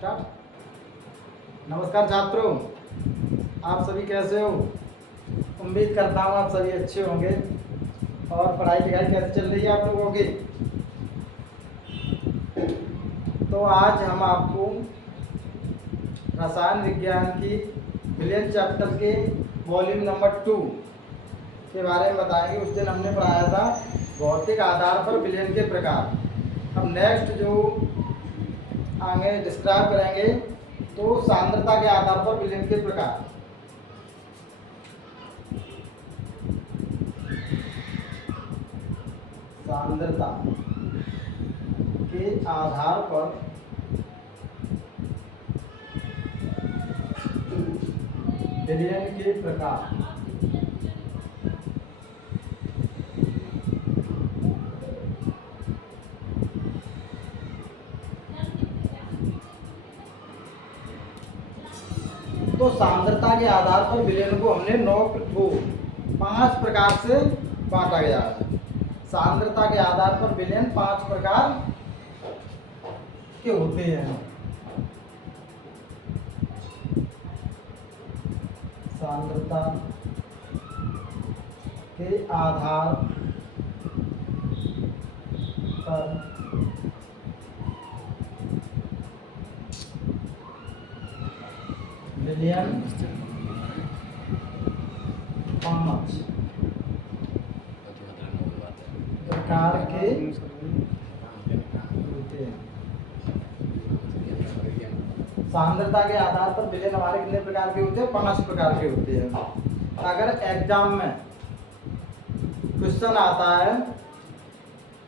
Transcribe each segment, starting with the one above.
Start. नमस्कार छात्रों, आप सभी कैसे हो? उम्मीद करता हूँ आप सभी अच्छे होंगे। और पढ़ाई लिखाई कैसे चल रही है आप लोगों की? तो आज हम आपको रसायन विज्ञान की विलियन चैप्टर के वॉल्यूम नंबर 2 के बारे में बताएंगे। उस दिन हमने पढ़ाया था भौतिक आधार पर विलयन के प्रकार। अब नेक्स्ट जो आगे डिस्क्राइब करेंगे तो सांद्रता के आधार पर विलयन के प्रकार। सांद्रता के आधार पर विलयन के प्रकार। तो सांद्रता के आधार पर विलयन को हमने 5 प्रकार से बांटा गया है। सांद्रता के आधार पर विलयन 5 प्रकार के होते हैं। सांद्रता के आधार पर विलयन 5 प्रकार के होते हैं। सांद्रता के आधार पर विलयन हमारे कितने प्रकार के होते हैं? 5 प्रकार के होते हैं। अगर एग्जाम में क्वेश्चन आता है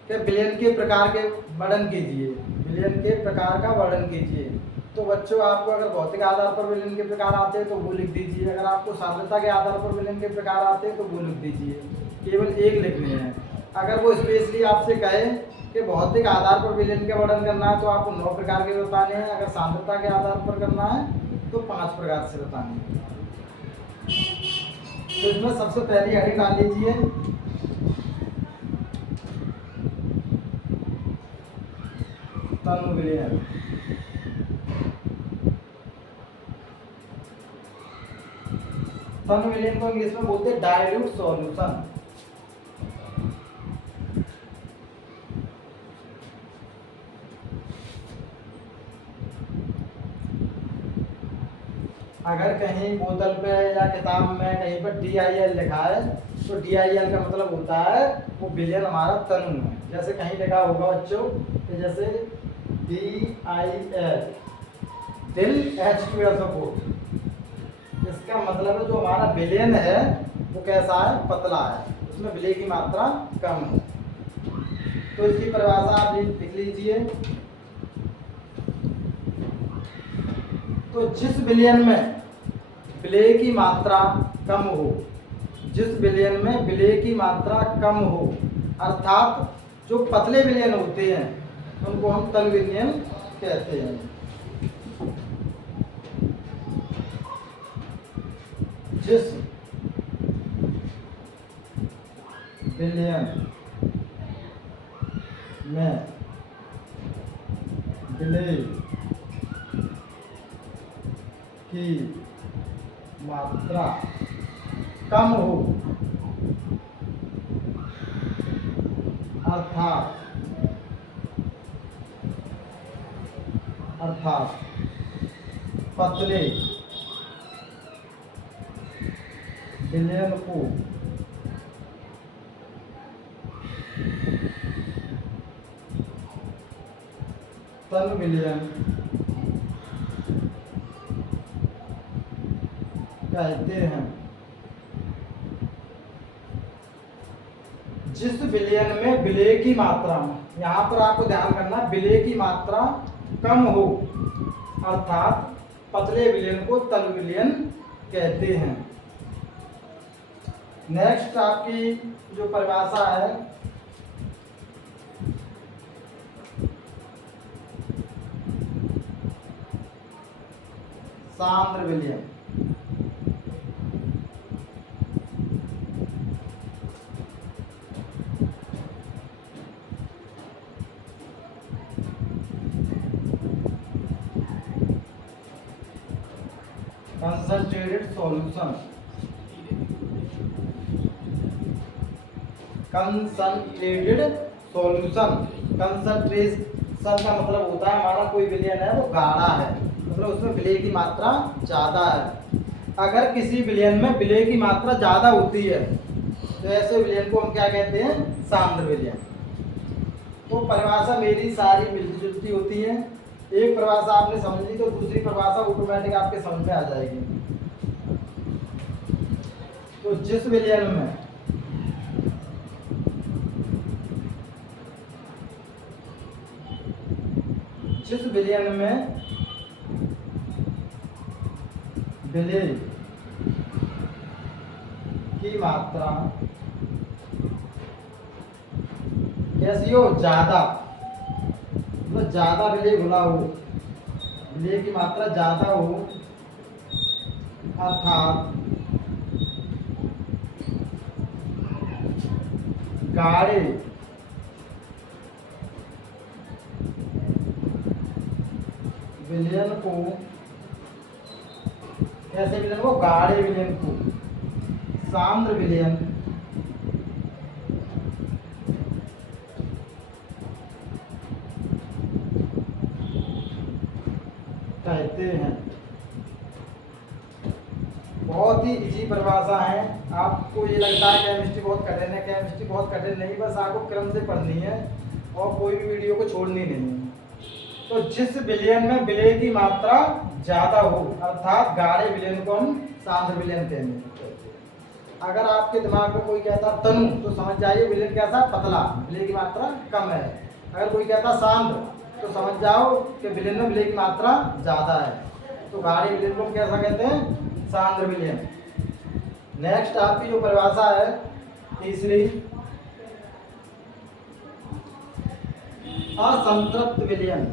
कि विलयन के प्रकार के वर्णन कीजिए, विलयन के प्रकार का वर्णन कीजिए, तो बच्चों आपको अगर भौतिक आधार पर विलयन के प्रकार आते हैं तो वो लिख दीजिए। अगर आपको सांद्रता के आधार पर विलयन के प्रकार आते हैं तो वो लिख दीजिए। केवल एक लिखने हैं। अगर वो स्पेशली आपसे कहे कि भौतिक आधार पर विलयन का वर्णन करना है तो आपको 9 प्रकार के बताने हैं। अगर सांद्रता के आधार पर करना है तो 5 प्रकार से बताने हैं। तो इसमें सबसे पहली हेडिंग डाल लीजिए, तनु विलयन। तनु विलयन को इंग्लिश में बोलते हैं डाइल्यूट सॉल्यूशन। अगर कहीं बोतल पे या किताब में कहीं पर DIL लिखा है तो DIL का मतलब होता है वो विलयन हमारा तनु है। जैसे कहीं लिखा होगा बच्चों कि जैसे DIL दिल H2SO4, इसका मतलब है जो हमारा विलयन है वो कैसा है? पतला है, उसमें विलय की मात्रा कम है। तो इसकी परिभाषा आप लिख लीजिए। तो जिस विलयन में विलय की मात्रा कम हो, जिस विलयन में विलय की मात्रा कम हो, अर्थात जो पतले विलयन होते हैं उनको हम तनु विलयन कहते हैं। जिस विलयन में विलय की मात्रा कम हो, अर्थात पतले विलयन को तनु विलयन कहते हैं। जिस विलयन में विलय की मात्रा, यहाँ पर आपको ध्यान करना, विलय की मात्रा कम हो अर्थात पतले विलयन को तनु विलयन कहते हैं। नेक्स्ट आपकी जो परिभाषा है सांद्र विलयन। Concentrated solution, concentrated solution. Concentration का मतलब होता है हमारा कोई विलयन है वो गाढ़ा है, मतलब उसमें विलय की मात्रा ज़्यादा है। अगर किसी विलयन में विलय की मात्रा ज़्यादा होती है तो ऐसे विलयन को हम क्या कहते हैं, सांद्र विलयन। तो परिभाषा मेरी सारी मिलती जुलती होती है, एक परिभाषा आपने समझ ली तो दूसरी परिभाषा ऑटोमेटिक आपके समझ में आ जाएगी। तो जिस विलयन में विलय की मात्रा कैसी हो, ज्यादा, मतलब ज्यादा विलय घुला हो, विलय की मात्रा ज्यादा हो, अर्थात गाढ़े विलयन को, ऐसे विलयन को, गाढ़े विलयन को सांद्र विलयन कहते हैं। बहुत ही इजी परिभाषा है। आपको ये लगता है केमिस्ट्री बहुत कठिन है, केमिस्ट्री बहुत कठिन नहीं, बस आपको क्रम से पढ़नी है और कोई भी वीडियो को छोड़नी नहीं। तो जिस विलयन में विलय की मात्रा ज्यादा हो, अर्थात गाढ़े विलयन को हम सांद्र विलयन कहते हैं। अगर आपके दिमाग में कोई कहता तनु तो समझ जाइए विलयन कैसा, पतला, विलय की मात्रा कम है। अगर कोई कहता सांद्र तो समझ जाओ कि विलयन में विलय की मात्रा ज्यादा है। तो गाढ़े विलयन को हम कैसा कहते हैं, सांद्र विलयन। नेक्स्ट आपकी जो परिभाषा है तीसरी, असंतृप्त विलयन।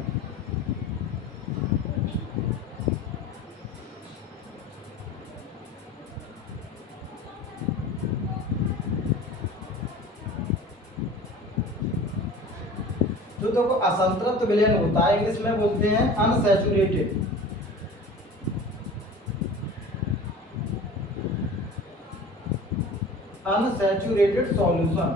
जो देखो असंतृप्त विलयन होता है इंग्लिश में बोलते हैं अनसैचुरेटेड, अनसैचुरेटेड सॉल्यूशन।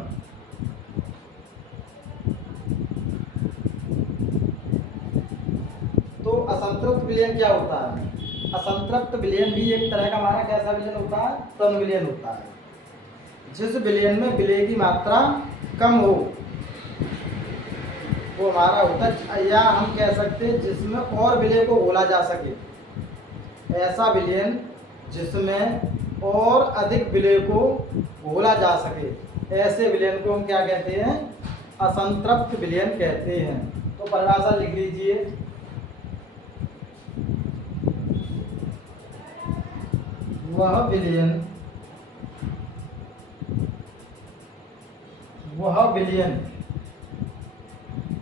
तो असंतृप्त विलयन क्या होता है, असंतृप्त विलयन भी एक तरह का हमारा कैसा विलयन होता है, तनु विलयन होता है। जिस विलयन में विलय की मात्रा कम हो वो हमारा होता है, या हम कह सकते हैं जिसमें और विलय को घोला जा सके। ऐसा विलयन जिसमें और अधिक विलय को घोला जा सके, ऐसे विलयन को हम क्या कहते हैं, असंतृप्त विलयन कहते हैं। तो परिभाषा लिख लीजिए, वह विलयन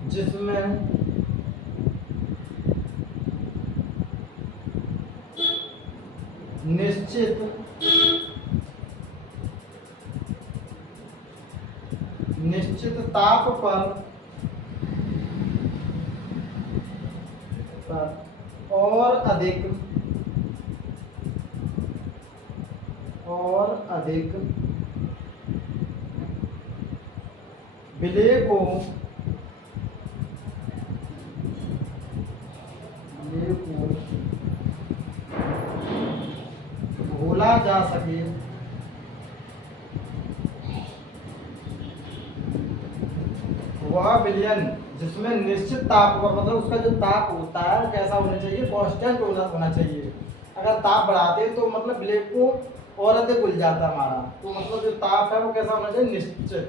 जिसमें निश्चित ताप पर और अधिक विलय को घोला जा सके, वह विलयन जिसमें निश्चित ताप पर, मतलब उसका जो ताप होता है वो कैसा होना चाहिए, कांस्टेंट होना चाहिए। अगर ताप बढ़ाते तो मतलब विलय को और अधिक घुल जाता हमारा, तो मतलब जो ताप है वो कैसा होना चाहिए, निश्चित।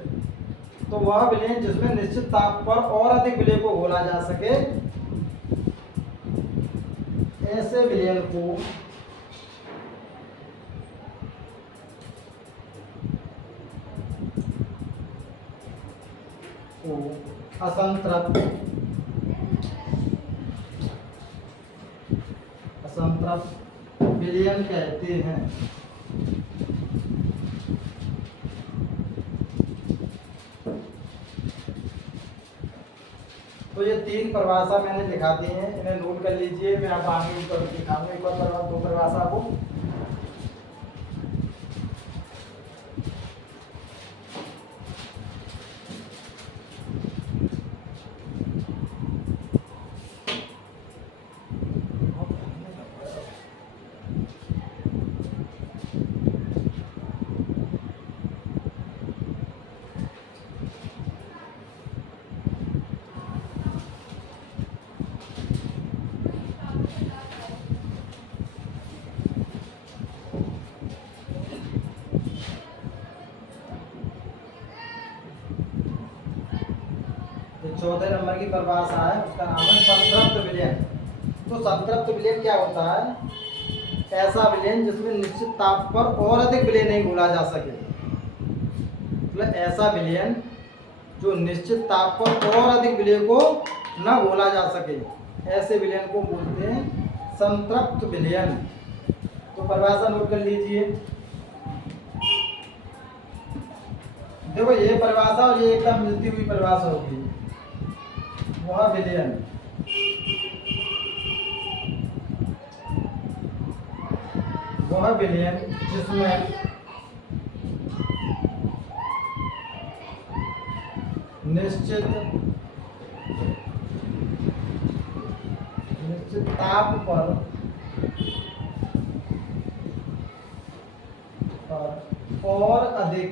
तो वह विलयन जिसमें निश्चित ताप पर और अधिक विलय को घोला जा सके, ऐसे विलयन को असंतृप्त विलयन कहते हैं। तो तो ये 3 परिभाषा मैंने दिखा दी हैं, इन्हें नोट कर लीजिए। मैं आप आगे ऊपर दिखाऊंगा एक बार 2 परिभाषा को। चौथे नंबर की परिभाषा है, उसका नाम है संतृप्त विलयन। तो संतृप्त विलयन क्या होता है? ऐसा विलयन जिसमें निश्चित ताप पर और अधिक विलय नहीं घोला जा सके। मतलब ऐसा विलयन जो निश्चित ताप पर और अधिक विलय को न घोला जा सके, ऐसे विलयन को बोलते हैं संतृप्त विलयन। तो परिभाषा नोट कर लीजिए। देखो ये परिभाषा और ये एकदम मिलती हुई परिभाषा होगी। वह विलयन जिसमें निश्चित ताप पर और अधिक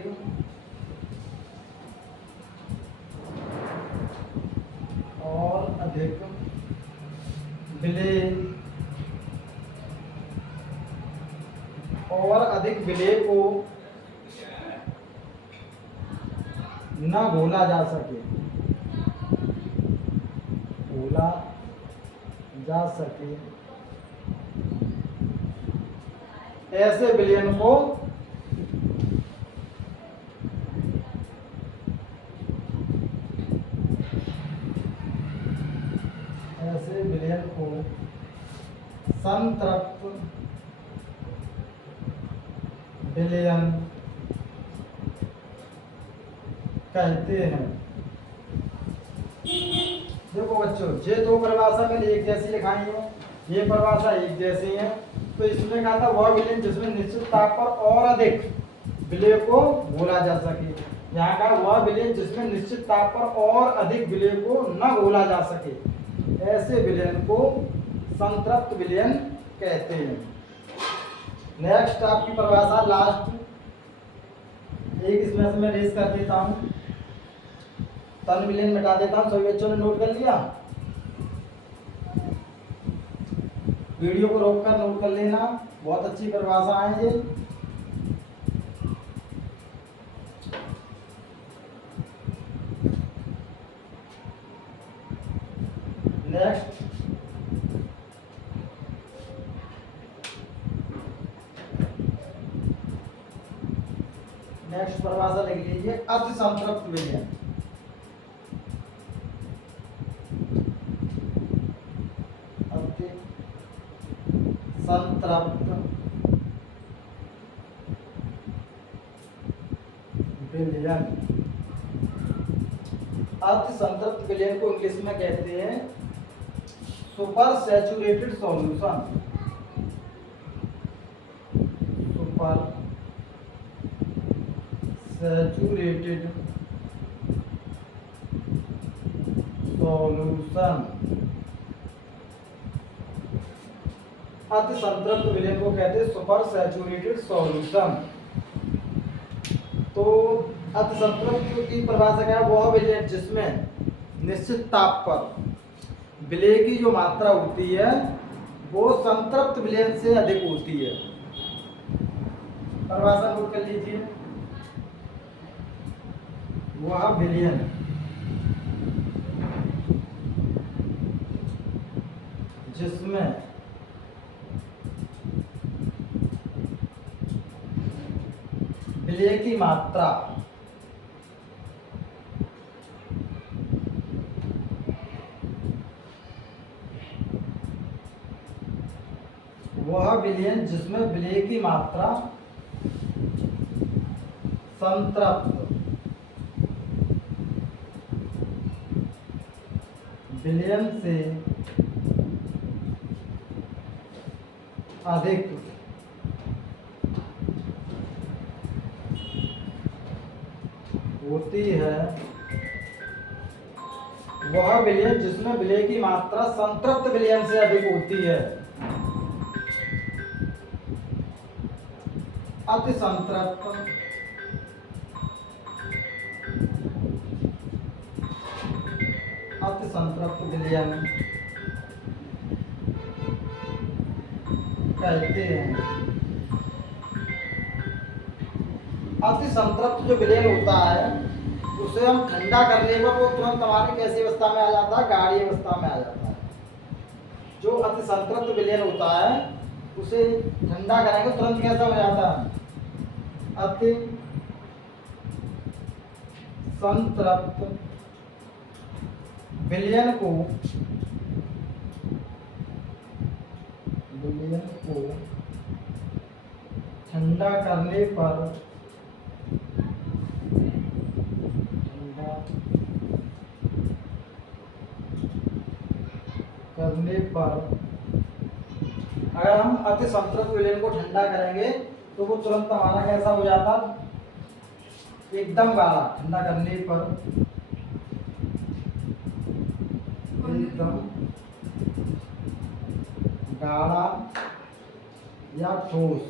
विलय को न घोला जा सके, ऐसे विलयन को संतृप्त विलयन कहते हैं। देखो बच्चों, ये 2 परिभाषा मैंने एक जैसी लिखाई है, ये परिभाषा एक जैसी है। तो इसमें कहा था वह विलयन जिसमें निश्चित ताप पर और अधिक विलय को घोला जा सके। यहाँ का वह विलयन जिसमें निश्चित ताप पर और अधिक विलय को न घोला जा सके, ऐसे विलयन को संतृप्त विलयन कहते हैं। नेक्स्ट आपकी परिभाषा लास्ट एक, इसमें से मैं रेस कर देता हूँ, तन विलयन मिटा देता हूँ। सभी बच्चों ने नोट कर लिया? वीडियो को रोककर नोट कर लेना, बहुत अच्छी परिभाषा है ये। नेक्स्ट परिभाषा लिख लीजिए, अति संतृप्त विलयन। अति संतृप्त विलयन। अति संतृप्त विलयन को इंग्लिश में कहते हैं super saturated solution. Super saturated solution. अति संतृप्त विलयन को कहते हैं सुपर सैचुरेटेड सॉल्यूशन। तो अति संतृप्त की परिभाषा क्या है? वह विलयन जिसमें निश्चित ताप पर विलय की जो मात्रा होती है वो संतृप्त विलयन से अधिक होती है। परिभाषा नोट कर लीजिए। वह विलयन जिसमें विलय की मात्रा वह विलयन जिसमें विलय की मात्रा संतृप्त बिलियन से अधिक होती है वह विलय जिसमें विलय की मात्रा संतृप्त विलयन से अधिक होती है। अति संतृप्त विलयन कहते हैं। अति संतृप्त जो विलयन होता है उसे हम ठंडा करने पर वो तुरंत हमारी कैसी अवस्था में आ जाता है, गाढ़ी अवस्था में आ जाता है। जो अति संतृप्त विलयन होता है उसे ठंडा करेंगे तुरंत कैसा हो जाता है, अति संतृप्त विलयन को ठंडा करने पर अगर हम अति संतृप्त विलयन को ठंडा करेंगे तो वो तुरंत हमारा कैसा हो जाता, एकदम गाढ़ा। ठंडा करने पर एकदम गाढ़ा या ठोस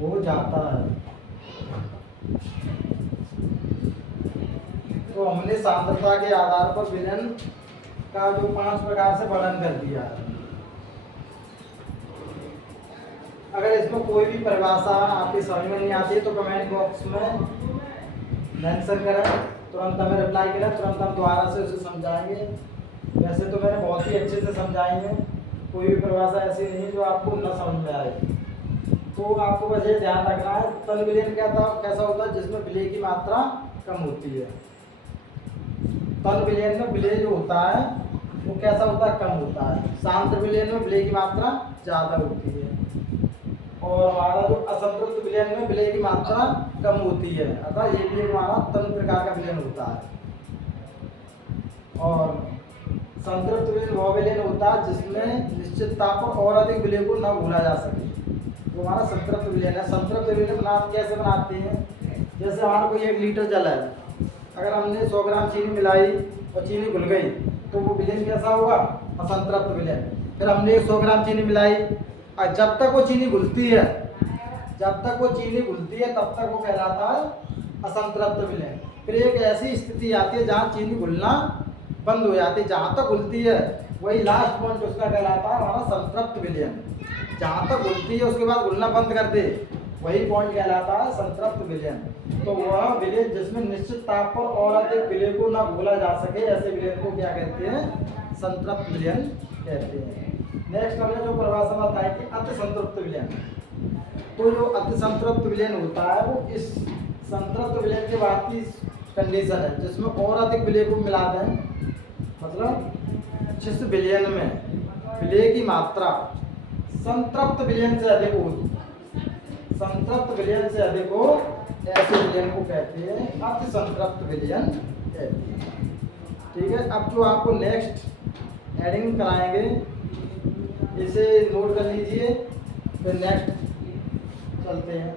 हो जाता है। तो हमने सांद्रता के आधार पर विलयन का जो 5 प्रकार से वर्णन कर दिया है। अगर इसमें कोई भी परिभाषा आपकी समझ में नहीं आती है तो कमेंट बॉक्स में मेंशन करें, तुरंत हमें रिप्लाई करें, तुरंत हम दोबारा से उसे समझाएंगे। वैसे तो मैंने बहुत ही अच्छे से समझाई है, कोई भी परिभाषा ऐसी नहीं जो आपको न समझ में आए। तो आपको बस ये ध्यान रखना है तन विलयन कैसा होता है जिसमें विलय की मात्रा कम होती है। तन विलयन में विलय जो होता है वो कैसा होता है, कम होता है। शांत विलयन में विलय की मात्रा ज़्यादा होती है और हमारा जो असंतृप्त विलयन में विलय की मात्रा कम होती है। अतः ये भी हमारा तन प्रकार का विलयन होता है। और संतृप्त विलयन वह विलयन होता है जिसमें निश्चित ताप पर और अधिक विलय को न भूला जा सके, वो हमारा संतृप्त विलयन है। संतृप्त विलयन कैसे बनाते हैं, जैसे हमारा कोई 1 लीटर जल है, अगर हमने 100 ग्राम चीनी मिलाई और चीनी घुल गई तो वो विलयन कैसा होगा, असंतृप्त विलयन। फिर हमने 100 ग्राम चीनी मिलाई और जब तक वो चीनी घुलती है तब तक वो कहलाता है असंतृप्त विलयन। फिर एक ऐसी स्थिति आती है जहाँ चीनी घुलना बंद हो जाती है, जहाँ तक घुलती है वही लास्ट पॉइंट उसका कहलाता है हमारा संतृप्त विलयन। जहाँ तक घुलती है उसके बाद घुलना बंद कर दे वही पॉइंट कहलाता है संतृप्त विलयन। तो वह विलयन जिसमें निश्चित ताप पर और अधिक विलय को न भूला जा सके, ऐसे विलयन को क्या कहते हैं, संतृप्त विलयन कहते हैं। नेक्स्ट हमने जो परिभाषा बताई थी अति संतृप्त विलयन। तो जो अति संतृप्त विलयन होता है वो इस संतृप्त विलयन के बाद की कंडीशन है जिसमें और अधिक विलय को मिला दें, मतलब जिस विलयन में विलय की मात्रा संतृप्त विलयन से अधिक हो, संतृप्त विलयन से अधिक हो, ऐसे विलयन को कहते हैं अति संतृप्त विलयन कहते हैं। ठीक है, अब जो आपको नेक्स्ट एडिंग कराएंगे इसे नोट कर लीजिए, फिर नेक्स्ट चलते हैं।